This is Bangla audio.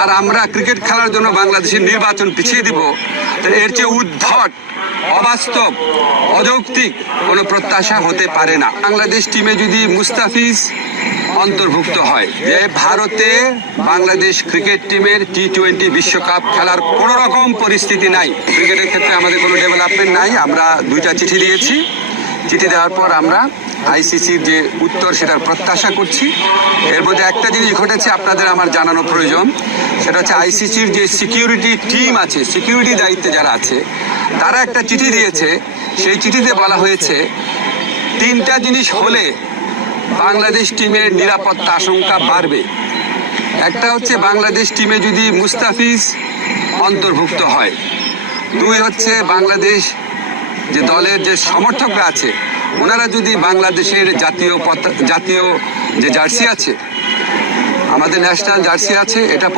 আর আমরা ক্রিকেট খেলার জন্য বাংলাদেশের নির্বাচন পিছিয়ে দিব, এর চেয়ে উদ্ভট, অবাস্তব, অযৌক্তিক কোনো প্রত্যাশা হতে পারে না। বাংলাদেশ টিমে যদি মুস্তাফিজ অন্তর্ভুক্ত হয়, যে ভারতে বাংলাদেশ ক্রিকেট টিমের T20 বিশ্বকাপ খেলার কোনো রকম পরিস্থিতি নাই। ক্রিকেটের ক্ষেত্রে আমাদের কোনো ডেভেলপমেন্ট নাই। আমরা 2টা চিঠি দিয়েছি। চিঠি দেওয়ার পর আমরা আইসিসির যে উত্তর সেটার প্রত্যাশা করছি। এর মধ্যে একটা জিনিস ঘটেছে আপনাদের আমার জানানো প্রয়োজন, সেটা হচ্ছে আইসিসির যে সিকিউরিটি টিম আছে, সিকিউরিটি দায়িত্বে যারা আছে, তারা একটা চিঠি দিয়েছে। সেই চিঠিতে বলা হয়েছে 3টা জিনিস হলে বাংলাদেশ টিমের নিরাপত্তা আশঙ্কা বাড়বে। একটা হচ্ছে বাংলাদেশ টিমে যদি মুস্তাফিজ অন্তর্ভুক্ত হয়, 2 হচ্ছে বাংলাদেশ যে দলের যে সমর্থকরা আছে ওনারা যদি বাংলাদেশের জাতীয় যে জার্সি আছে, আমাদের ন্যাশনাল জার্সি আছে, এটা